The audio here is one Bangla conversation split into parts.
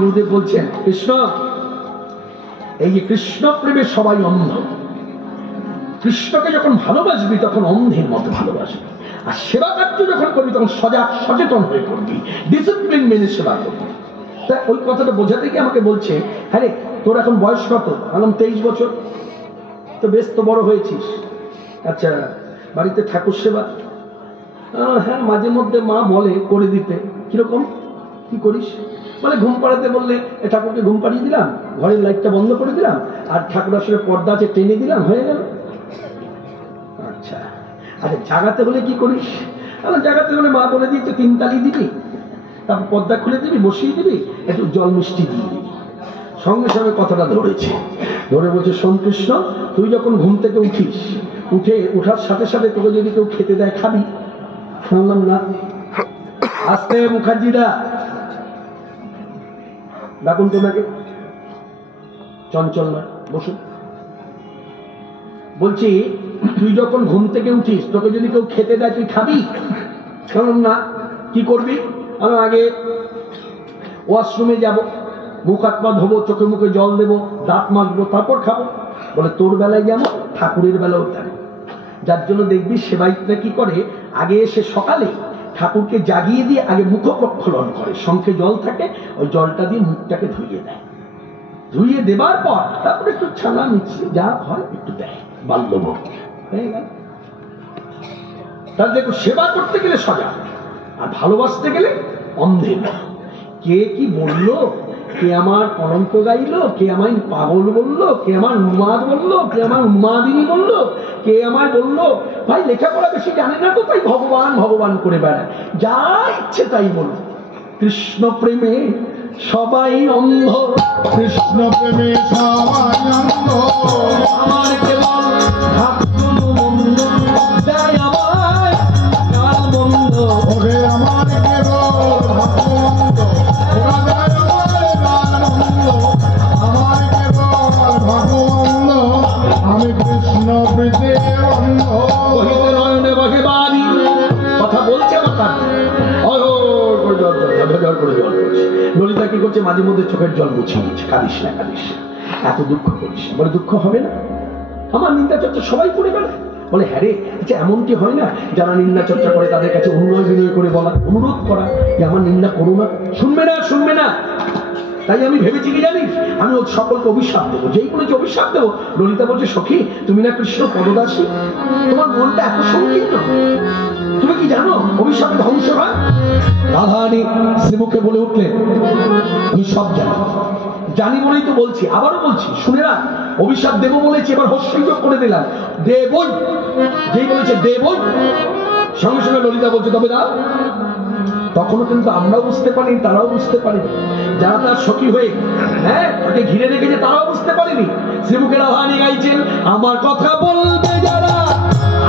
গুরুদেব বলছেন কৃষ্ণ, এই যে কৃষ্ণ প্রেমে সবাই অন্ধ, কৃষ্ণকে যখন ভালোবাসবি তখন অন্ধের মতো ভালোবাসবি, আর সেবা কার্য যখন করবি তখন সজাগ সচেতন হয়ে করবি, ডিসিপ্লিন মেনে সেবা করবি। তা ওই কথাটা বোঝাতে গিয়ে আমাকে বলছে, হ্যাঁ রে তোর এখন বয়স কত? বললাম 23 বছর। তো বেশ তো বড় হয়েছিস। আচ্ছা বাড়িতে ঠাকুর সেবা? হ্যাঁ মাঝে মধ্যে মা বলে করে দিতে। কিরকম কি করিস? মানে ঘুম পাড়াতে বললে ঠাকুরকে ঘুম পাড়িয়ে দিলাম, ঘরের লাইটটা বন্ধ করে দিলাম, আর ঠাকুর আসলে পর্দা আছে টেনে দিলাম, হয়ে গেল। আচ্ছা আচ্ছা জাগাতে হলে কি করিস? জাগাতে হলে মা বলে দিয়েছে 3 তালি দিবি, তারপর পর্দা খুলে দিবি, বসিয়ে দিবি, একটু জল মিষ্টি দিয়ে দিবি। সঙ্গে সঙ্গে কথাটা ধরেছে, ধরে বলছে শোন কৃষ্ণ, তুই যখন ঘুম থেকে উঠিস, উঠার সাথে সাথে তোকে যদি কেউ খেতে দেয় খাবি? শুনলাম না। আস্তে মুখার্জিদা ডাকুন তোমাকে, চঞ্চল না, বসুন। বলছি তুই যখন ঘুম থেকে উঠিস তোকে যদি কেউ খেতে দেয় তুই খাবি? শুনুন না। কি করবি? আমি আগে ওয়াশরুমে যাব, মুখ হাত পা ধোবো, চোখে মুখে জল দেবো, দাঁত মাজবো, তারপর খাবো। বলে তোর বেলায় যেমন ঠাকুরের বেলাও তেমন। যার জন্য দেখবি সেবায়িতরা কি করে, আগে এসে সকালে ঠাকুরকে জাগিয়ে দিয়ে আগে মুখ প্রক্ষালন করে, শঙ্খে জল থাকে, ওই জলটা দিয়ে মুখটাকে ধুইয়ে দেয়। ধুইয়ে দেবার পর তারপরে একটু ছানা মিক্সি যা হয় একটু দেয়, বাল্যভোগ হয়ে গেল। তার দেখো সেবা করতে গেলে সজাগ, আর ভালোবাসতে গেলে অন্ধের। কে কি বললো, কে আমার কলঙ্ক গাইলো, কে আমায় পাগল বললো, কে আমার উন্মাদ বললো, কে আমার উন্মাদিনী বললো, কে আমায় বললো ভাই লেখাপড়া বেশি জানে না তো তাই ভগবান ভগবান করে বেড়ায়, যা ইচ্ছে তাই বলো। কৃষ্ণ প্রেমে সবাই অন্ধ, কৃষ্ণ প্রেমে সবাই অন্ধ, আমার কেবল ভাবগুলো মন্দ দেয় আমায় কাল বন্ধ। ওরে আমার কেবল ভাগ্যমন্দ, ওরা দেয় আমায় আনন্দ। আমার কেবল ভাগ্যমন্দ, আমি কৃষ্ণ প্রীতে অন্ধ। বহিতে নয়নে বহে বাড়ি, কথা বলছে কথা ললিতা কি করছে, মাঝে মধ্যে চোখের জল মুছিয়ে দিচ্ছে, কাঁদিস না কাঁদিস না, এত দুঃখ করিস। বলে দুঃখ হবে না, আমার নিন্দা চর্চা সবাই করে বেড়ায়। বলে হ্যাঁ রে, আচ্ছা এমন কি হয় না যারা নিন্দা চর্চা করে তাদের কাছে অনুনয় বিনয় করে বলা, অনুরোধ করা যে আমার নিন্দা করো না? শুনবে না, শুনবে না। তাই আমি ভেবেছি কি জানিস, আমি ওর সকলকে অভিশাপ দেবো, যেই বলেছে অভিশাপ দেবো। ললিতা বলছে সখী তুমি না কৃষ্ণ পদদাসী, তোমার মনটা এত সংকীর্ণ, তুমি কি জানো অভিশাপে ধ্বংস হয়? রাধারানী শ্রীমুখে বলে উঠলেন আমি সব জানি, জানি বলেই তো বলছি, আবারও বলছি শুনে না, অভিশাপ দেবো বলেছি, এবার হস্যযোগ করে দিলাম, দেবই। যেই বলেছে দেবই, সঙ্গে সঙ্গে ললিতা বলছে তবে না। তখনও কিন্তু আমরাও বুঝতে পারিনি, তারাও বুঝতে পারেনি, যারা তার সখী হয়ে হ্যাঁ তাকে ঘিরে রেখেছে তারাও বুঝতে পারেনি। শ্রীমুখে রাধারানী গাইছেন আমার কথা বলবে যারা,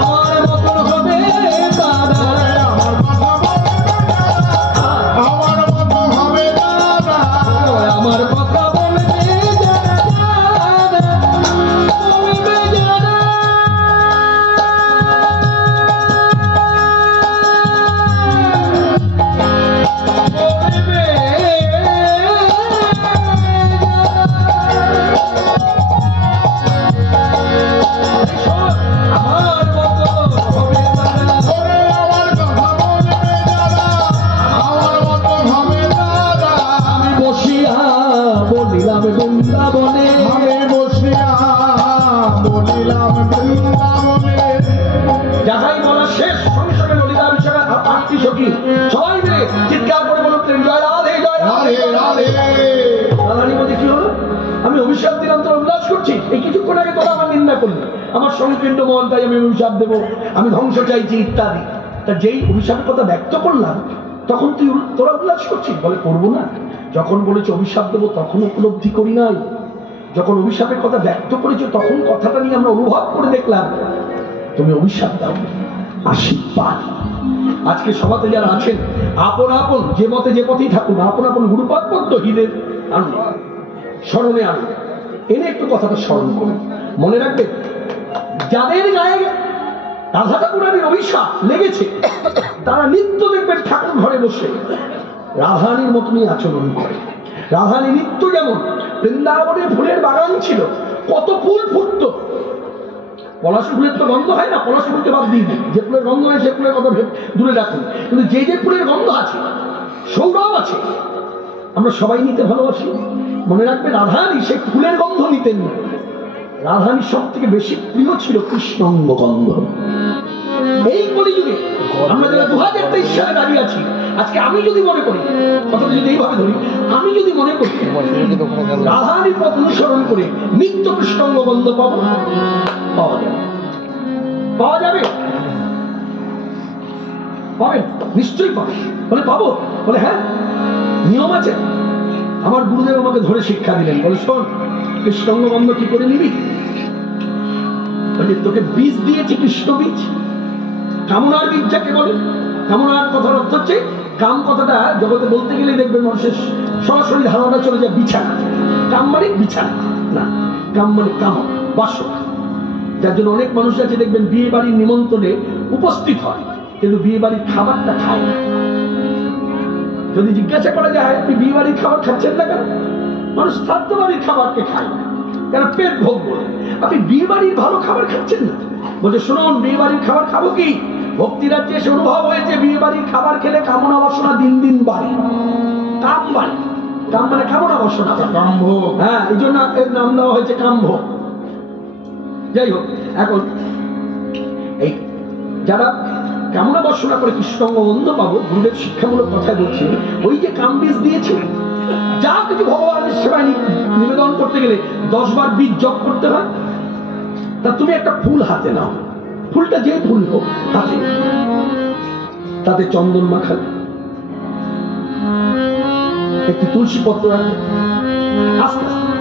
আমার মতন হবে তারা, আমার কথা বলবে যারা, আমার মতো হবে তারা। আমার কথা বলবে যারা, বলবে যারা। বৃন্দাবনে আমি বসিয়া বলিলাম বৃন্দাবনে। যাহাই বলা শেষ, সঙ্গে সঙ্গে ললিতা অভিষেক আটটি সখী সবাই মিলে চিৎকার করে বলতেন জয় রাধে জয় রাধে রাধে রাধে। রাধারানী বলতে কি হলো, আমি অভিশাপ দিলাম তোর উল্লাস করছি, এই কিছুক্ষণ আগে তোরা আমার নিন্দা করলি, আমার সংকীর্ণ মন তাই আমি অভিশাপ দেবো, আমি ধ্বংস চাইছি ইত্যাদি। তা যেই অভিশাপের কথা ব্যক্ত করলাম তখন তোরা উল্লাস করছিস? বলে করবো না, যখন বলেছে অভিশাপ দেবো তখন উপলব্ধি করি নাই, যখন অভিশাপের কথা ব্যক্ত করেছো তখন কথাটা নিয়ে আমরা অনুভব করে দেখলাম। তুমি অভিশাপ দাও, আশীর্বাদ। আজকে সভাতে যারা আছেন আপন আপন যে মতে যে পথেই থাকুন, আপন আপন গুরুপাদ পদ্ম হৃদয়ের আনুন, স্মরণে আনুন, এনে একটু কথাটা স্মরণ করুন। মনে রাখবে যাদের গায়ে রাধা ঠাকুরানীর অভিশাপ লেগেছে তারা নিত্য দেখবেন ঠাকুর ঘরে বসে রাধারানীর মতনই আচরণ করে। রাধারানী নিত্য যেমন বৃন্দাবনে ফুলের বাগান ছিল, কত ফুল ফুটত। পলাশ ফুলের তো গন্ধ হয় না, পলাশ ফুলকে বাদ দিয়ে দিই, যে ফুলের গন্ধ হয় সে ফুলের কথা দূরে রাখুন, কিন্তু যে যে ফুলের গন্ধ আছে, সৌরভ আছে, আমরা সবাই নিতে ভালোবাসি। মনে রাখবে রাধারানী সেই ফুলের গন্ধ নিতেন না, রাধারানীর সব থেকে বেশি প্রিয় ছিল কৃষ্ণাঙ্গ গন্ধ। এই কলিযুগে আমরা যারা 2023 সালে দাঁড়িয়ে আছি, আজকে আমি যদি মনে করি, কথাটা যদি এইভাবে ধরি, আমি যদি মনে করি রাধারানীর পথ অনুসরণ করে নিত্য কৃষ্ণাঙ্গ গন্ধ পাবো, পাওয়া যাবে, পাওয়া যাবে, পাবেন, নিশ্চয়ই পাবেন। বলে পাবো, বলে হ্যাঁ, নিয়ম আছে। আমার গুরুদেব আমাকে ধরে শিক্ষা দিলেন, বলে শোন, কৃষ্ণাঙ্গ গন্ধ কি করে নিবি? তোকে বীজ দিয়েছি, কৃষ্ণ বীজ, কামনার বীজ যাকে বলে। কামনার কথার অর্থ হচ্ছে, কাম কথাটা জগতে বলতে গেলে দেখবেন মানুষের সরাসরি ধারণা চলে যায় বিছানা। কাম মানে বিছানা না, কাম মানে কাম, বাসনা। যার জন্য অনেক মানুষ আছে দেখবেন বিয়ে বাড়ির নিমন্ত্রণে উপস্থিত হয়, কিন্তু বিয়ে বাড়ির খাবারটা খায় না। যদি জিজ্ঞাসা করা যায় আপনি বিয়ে বাড়ির খাবার খাচ্ছেন না কেন, মানুষ শ্রাদ্ধ বাড়ির খাবারকে খায় না, কেন? পেট ভোগ বলে। আপনি বিয়ে বাড়ির ভালো খাবার খাচ্ছেন না, বলছে শুনুন, বিয়ে বাড়ির খাবার খাবো কি? ভক্তি রাজ্যে এসে অনুভব হয়েছে বিয়ে বাড়ির খাবার খেলে কামনা বাসনা দিন দিন বাড়ে, কাম বাড়ে। কাম মানে কামনা বাসনা, কামভোগ। হ্যাঁ, এই জন্য এর নাম দেওয়া হয়েছে কামভোগ। যাই হোক, এখন এই যারা কামনা বাসনা করে কৃষ্ণাঙ্গ গন্ধ পাবো, গুরুদেব শিক্ষামূলক কথায় বলছে, ওই যে কাম বীজ দিয়েছে, যা কিছু ভগবানের সেবায় নিবেদন করতে গেলে 10 বার বীজ জপ করতে হয়। তা তুমি একটা ফুল হাতে নাও, ফুলটা যে ফুল হোক হাতে, তাতে চন্দন মাখালে, একটি তুলসী পত্র রাখলে, আস্তে আস্তে,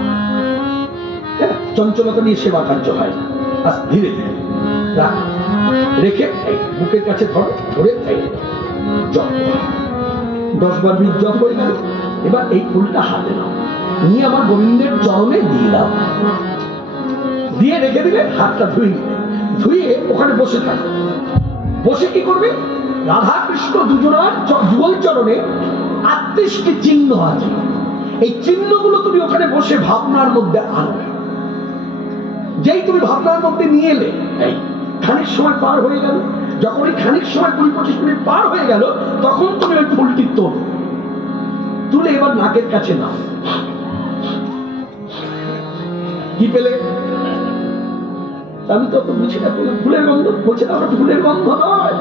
চঞ্চলতা নিয়ে সেবা কার্য হয় না, আস্তে ধীরে ধীরে রাখ, রেখে বুকের কাছে ধরো, ধরে জপ 10 বার বীজ জপ করে গেল। এবার এই ফুলটা হাতে নাও, নিয়ে আমার গোবিন্দের চরণে দিয়ে দাও, দিয়ে রেখে দিলে, হাতটা ধুয়ে নিবে, ধুয়ে ওখানে বসে থাকো। বসে কি করবে? রাধা কৃষ্ণ দুজনার যুগল চরণে 38টি চিহ্ন আছে, এই চিহ্নগুলো তুমি ওখানে বসে ভাবনার মধ্যে আনো। যেই তুমি ভাবনার মধ্যে নিয়ে এলে, এই খানিক সময় পার হয়ে গেল, যখন ওই খানিক সময় 20-25 মিনিট পার হয়ে গেল, তখন তুমি ওই ফুলটি তুলে এবার নাকের কাছে নাও। কি পেলে? আমি তো বুঝি না, ফুলের গন্ধ বলছে, না ফুলের গন্ধ নয়,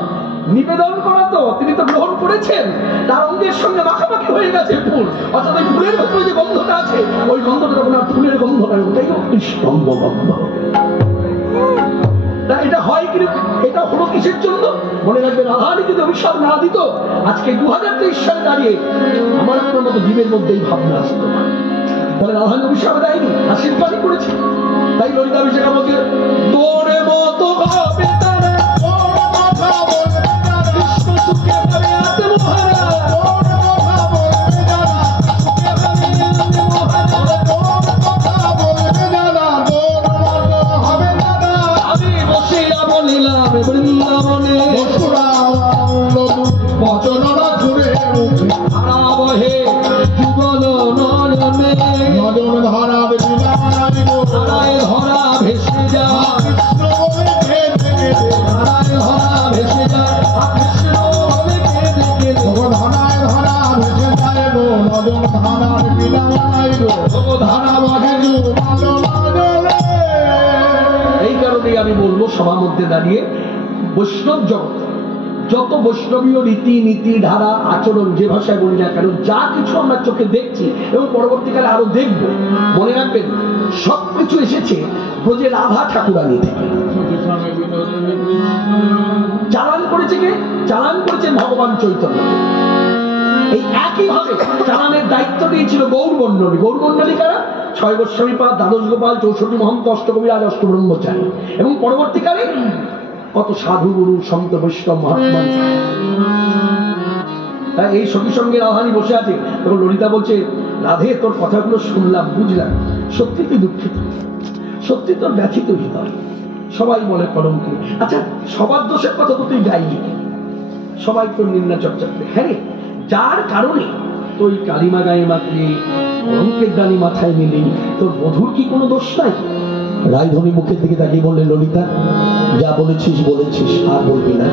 নিবেদন করা তো, তিনি তো গ্রহণ করেছেন, তার অঙ্গের সঙ্গে মাখামাখি হয়ে গেছে ফুল, অর্থাৎ ওই ফুলের ভেতরে যে গন্ধটা আছে, ওই গন্ধটা তখন আর ফুলের গন্ধ নয়, ওটাই কৃষ্ণাঙ্গ গন্ধ। তা এটা হয় কিন্তু, এটা হলো কিসের জন্য? মনে রাখবে, রাধারানী যদি অভিশাপ না দিত, আজকে 2023 সালে দাঁড়িয়ে আমার আপনার মতো জীবের মধ্যেই ভাবনা আসতো না। তাহলে রাধারানী অভিশাপ দেয়নি, আশীর্বাদই করেছে। তাই ললিতা অভিষেকের মধ্যে তোরে মতো হবে তারা, কৃষ্ণ সুখে পাবে আতে মহারা, আমি বসিয়া বলিলাম বৃন্দাবনে, বচনরা জুড়ে ধারা বহে যুগল নয়নে, নজন ধারার ধারায় ধরা ভেসে যায়, ধারায় ধরা ভেসে যায়, কৃষ্ণ বলে কেঁদে কেঁদে, ধারায় ধারা ভেসে যায় গো, নজন ধারার বিনা ধারা বাহে এই কারণেই আমি বলবো, সবার মধ্যে দাঁড়িয়ে বৈষ্ণব জগৎ যত বৈষ্ণবীয় রীতি নীতি ধারা আচরণ, যে ভাষায় বলি না কেন, যা কিছু আমরা চোখে দেখছি এবং পরবর্তীকালে আরো দেখব, মনে রাখবেন সবকিছু এসেছে ব্রজে রাধা ঠাকুরানী থেকে। চালান করেছে কে? চালান করেছেন ভগবান চৈতন্য। এই একই ভাবে চালানের দায়িত্ব দিয়েছিল গৌরমণ্ডলী। গৌরমণ্ডলী কারা? 6 গোস্বামীপাদ, দ্বাদশ গোপাল, 64 মহন্ত, অষ্টকবিরাজ, অষ্টব্রহ্মচারী, এবং পরবর্তীকালে কত সাধু গুরু সন্ত বৈষ্ণব মহাত্মা। তাই এই সঙ্গে সঙ্গে রাধারানী বসে আছে, তখন ললিতা বলছে, রাধে তোর কথাগুলো শুনলাম, বুঝলাম, সত্যি তুই দুঃখিত, সত্যি তোর ব্যথিত হৃদয়, সবাই বলে কলঙ্কি। আচ্ছা, সবার দোষের কথা তো তুই গাইলি, সবাই তোর নিন্দা চর্চা করে। হ্যাঁ, যার কারণে তুই কালিমা গায়ে মাতলি, কলঙ্কের দানি মাথায় নিলি, তোর বধূর কি কোনো দোষ নাই? রায়ধনী মুখের দিকে তাকিয়ে বললেন, ললিতা যা বলেছিস বলেছিস, আর বলবি না,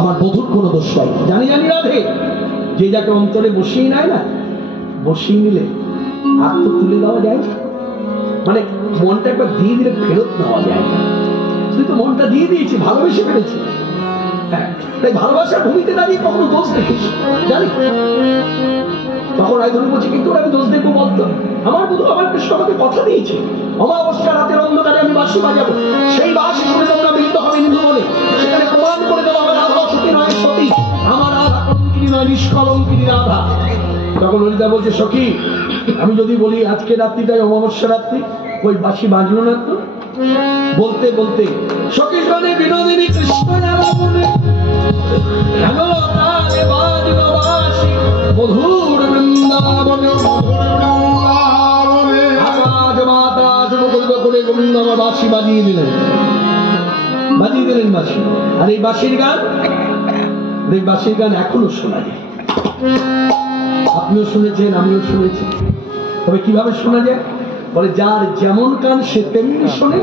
আমার বধূর কোনো দোষ নাই। জানি জানি রাধে, যে যাকে অন্তরে বসিয়ে নেয় না, বসিয়ে নিলে আর তো তুলে দেওয়া যায় না, মানে মনটা একবার দিয়ে দিলে ফেরত নেওয়া যায় না। তুই তো মনটা দিয়ে দিয়েছি, ভালোবেসে ফেলেছি, হ্যাঁ, তাই ভালোবাসার ভূমিতে দাঁড়িয়ে কখনো দোষ দেখিস জানি। তখন রায়ধনী বলছে, কিন্তু আমি দোষ দেখবো বলতো? আমার বধূ আমার কৃষ্ণ আমাকে কথা দিয়েছে, অমাবস্যা রাতের অন্ধকারে আমি বাঁশি বাজাবো, সেই বাঁশি শুনে তোমরা মিলিত হবে হিন্দু বলে, সেখানে প্রমাণ করে দেবো আমার রাধা সতী নয়, সতী আমার রাধা কলঙ্কিনী নয়, নিষ্কলঙ্কিনী রাধা। তখন ললিতা বলছে, সখী আমি যদি বলি আজকে রাত্রিটাই অমাবস্যা রাত্রি, ওই বাঁশি বাজলো না তো? বলতে বলতে সখী শোনে বিনোদিনী কৃষ্ণ মধুর বৃন্দাবনে, আকাশ বাতাস মুখরিত করে গোবিন্দ আমার বাঁশি বাজিয়ে দিলেন বাঁশি। আর এই বাঁশির গান, এই বাঁশির গান এখনো শোনা যায়। আপনিও শুনেছেন, আমিও শুনেছি। তবে কিভাবে শোনা যায়? বলে, যার যেমন কান সে তেমনি শোনে,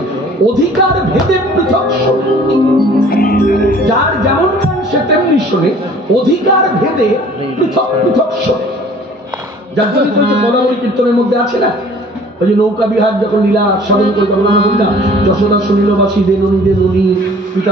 অধিকার ভেদে পৃথক শোনে। যার যেমন কান সে তেমনি শোনে, অধিকার ভেদে পৃথক পৃথক শোনে। যার জন্য তো যে পদাবলী কীর্তনের মধ্যে আছে না, ওই যে নৌকা বিহার যখন লীলা সাধন করে, তখন আমরা বলি না, যশোদা শুনিল বাসী দে ননী পিতা